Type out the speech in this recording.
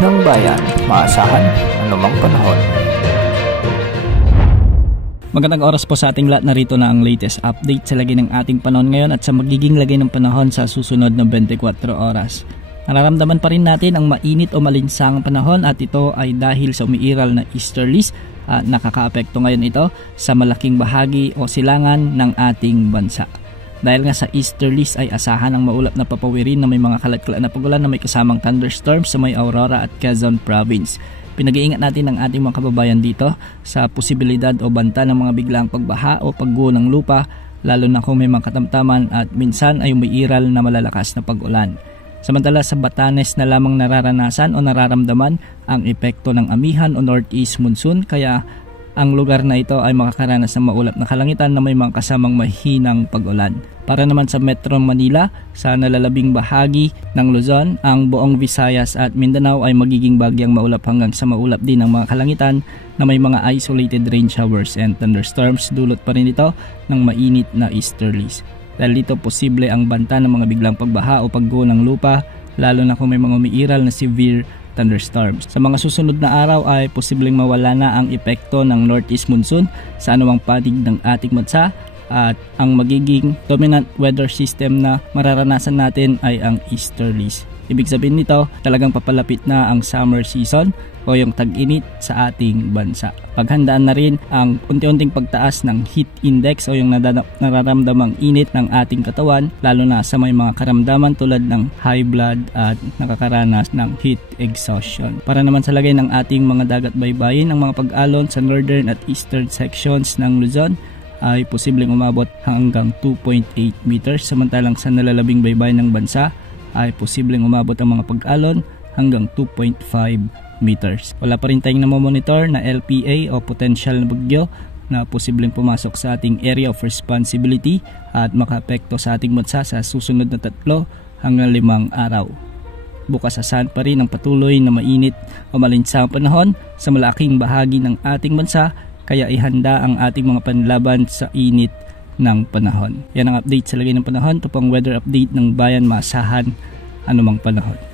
ng bayan, maasahan anumang panahon. Magandang oras po sa ating lahat, narito na ang latest update sa lagay ng ating panahon ngayon at sa magiging lagay ng panahon sa susunod na 24 oras. Nararamdaman pa rin natin ang mainit o malinsangang panahon at ito ay dahil sa umiiral na easterlies at nakakaapekto ngayon ito sa malaking bahagi o silangan ng ating bansa. Dahil nga sa easterlies ay asahan ang maulap na papawirin na may mga kalat-kalat na pagulan na may kasamang thunderstorms sa may Aurora at Quezon Province. Pinag-iingat natin ang ating mga kababayan dito sa posibilidad o banta ng mga biglaang pagbaha o pagguho ng lupa, lalo na kung may mga katamtaman at minsan ay umiiral na malalakas na pag-ulan. Samantala sa Batanes na lamang nararanasan o nararamdaman ang epekto ng amihan o northeast monsoon, kaya ang lugar na ito ay makakaranas ng maulap na kalangitan na may mga kasamang mahinang pag-ulan. Para naman sa Metro Manila, sa nalalabing bahagi ng Luzon, ang buong Visayas at Mindanao ay magiging bagyang maulap hanggang sa maulap din ang mga kalangitan na may mga isolated rain showers and thunderstorms. Dulot pa rin ito ng mainit na easterlies. Dahil dito posible ang banta ng mga biglang pagbaha o pagguho ng lupa, lalo na kung may mga umiiral na severe thunderstorms. Sa mga susunod na araw ay posibleng mawala na ang epekto ng northeast monsoon sa anumang panig ng ating bansa at ang magiging dominant weather system na mararanasan natin ay ang easterlies. Ibig sabihin nito, talagang papalapit na ang summer season o yung tag-init sa ating bansa. Paghandaan na rin ang unti-unting pagtaas ng heat index o yung nararamdamang init ng ating katawan, lalo na sa may mga karamdaman tulad ng high blood at nakakaranas ng heat exhaustion. Para naman sa lagay ng ating mga dagat baybayin, ang mga pag-alon sa northern at eastern sections ng Luzon ay posibleng umabot hanggang 2.8 meters, samantalang sa nalalabing baybayin ng bansa ay posibleng umabot ang mga pag-alon hanggang 2.5 meters. Wala pa rin tayong namomonitor na LPA o potential na bagyo na posibleng pumasok sa ating area of responsibility at makaapekto sa ating bansa sa susunod na 3 hanggang 5 araw. Bukas asahan pa rin ang patuloy na mainit o malinsangang panahon sa malaking bahagi ng ating bansa, kaya ihanda ang ating mga panlaban sa init ng panahon. Yan ang update sa lagay ng panahon. Ito pang weather update ng bayan, maasahan anumang panahon.